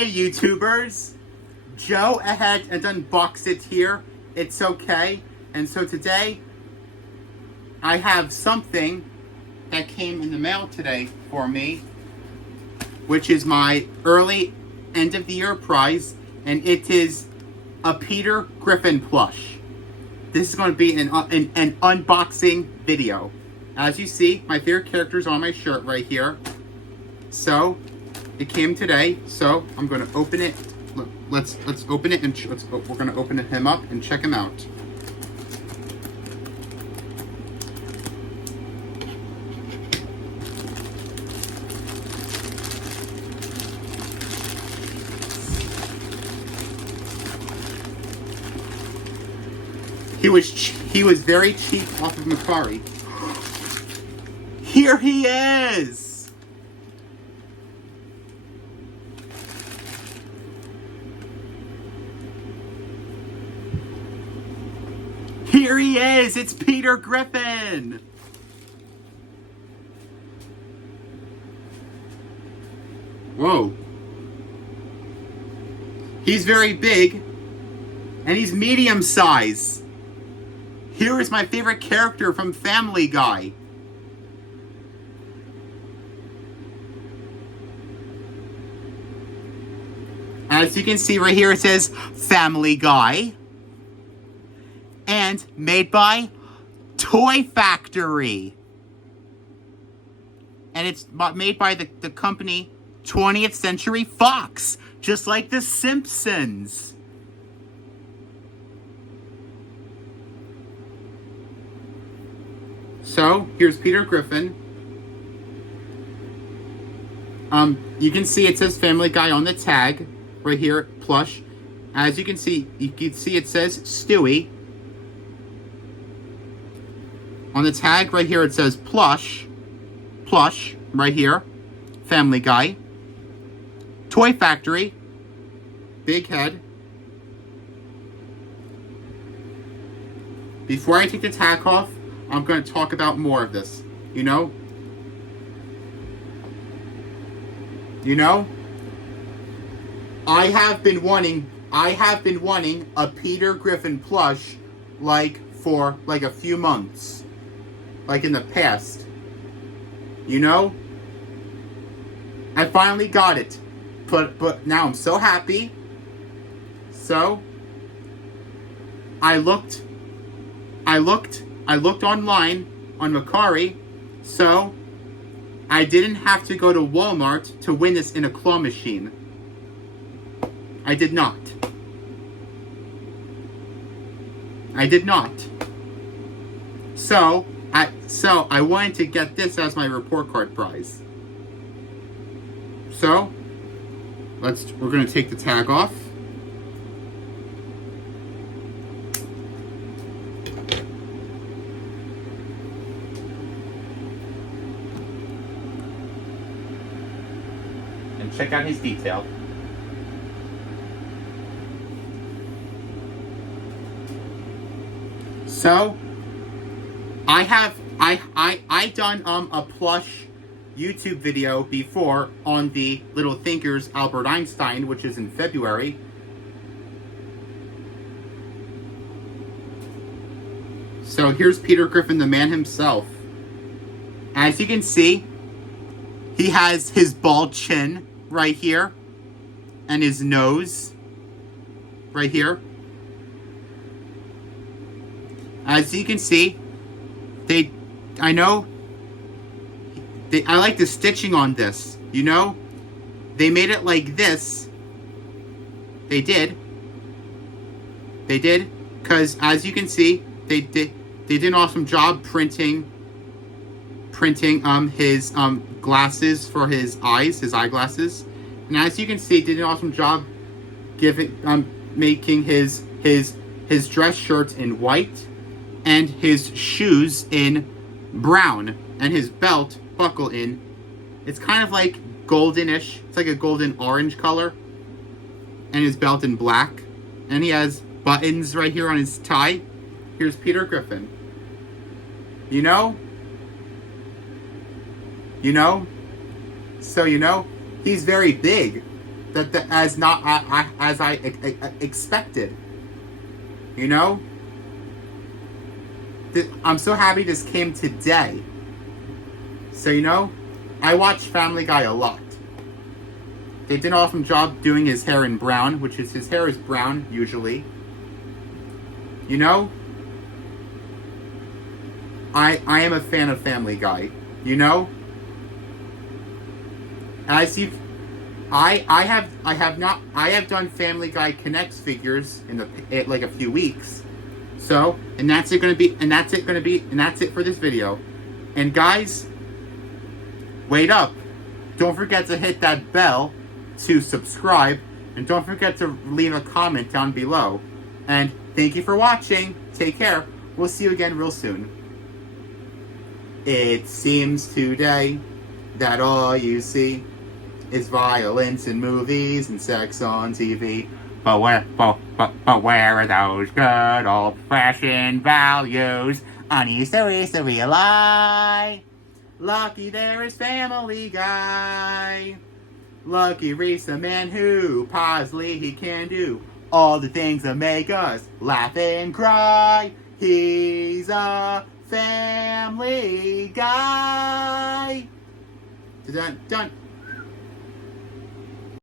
Hey YouTubers, Joe ahead and unbox it here. It's okay. And so today I have something that came in the mail today for me, which is my early end of the year prize, and it is a Peter Griffin plush. This is going to be an unboxing video. As you see, my favorite character is on my shirt right here. So it came today, so I'm going to open it. Let's open it, and we're going to open him up and check him out. He was very cheap off of Mercari. Here he is! Here he is! It's Peter Griffin! Whoa. He's very big, and he's medium size. Here is my favorite character from Family Guy. As you can see right here, it says Family Guy. And made by Toy Factory. And it's made by the company 20th Century Fox. Just like The Simpsons. So, here's Peter Griffin. You can see it says Family Guy on the tag. Right here, Plush. As you can see it says Stewie. On the tag right here, it says Plush. Plush, right here. Family Guy. Toy Factory. Big head. Before I take the tag off, I'm going to talk about more of this. You know, I have been wanting a Peter Griffin plush for a few months. Like in the past. You know? I finally got it. But now I'm so happy. So I looked online on Mercari, so I didn't have to go to Walmart to win this in a claw machine. I did not. So I wanted to get this as my report card prize. So we're gonna take the tag off. And check out his detail. So I done a plush YouTube video before on the Little Thinkers Albert Einstein, which is in February. So here's Peter Griffin, the man himself. As you can see, he has his bald chin right here and his nose right here. As you can see, I like the stitching on this, you know? They made it like this. They did, because as you can see, they did an awesome job printing his glasses for his eyes, his eyeglasses. And as you can see, they did an awesome job making his dress shirt in white and his shoes in brown and his belt buckle in. It's kind of like goldenish. It's like a golden orange color. And his belt in black. And he has buttons right here on his tie. Here's Peter Griffin. You know? So, he's very big. that as not as I expected. You know, I'm so happy this came today. So you know, I watch Family Guy a lot. They did an awesome job doing his hair in brown, which is his hair is brown usually. You know, I am a fan of Family Guy. You know, as you, I have done Family Guy Connects figures in like a few weeks. So, and that's it for this video. And guys, wait up! Don't forget to hit that bell to subscribe, and don't forget to leave a comment down below. And thank you for watching. Take care. We'll see you again real soon. It seems today that all you see is violence in movies and sex on TV. But where are those good old-fashioned values? On Easter we lie. Lucky there is Family Guy. Lucky Reese, the man who positively he can do all the things that make us laugh and cry. He's a Family Guy. Dun dun.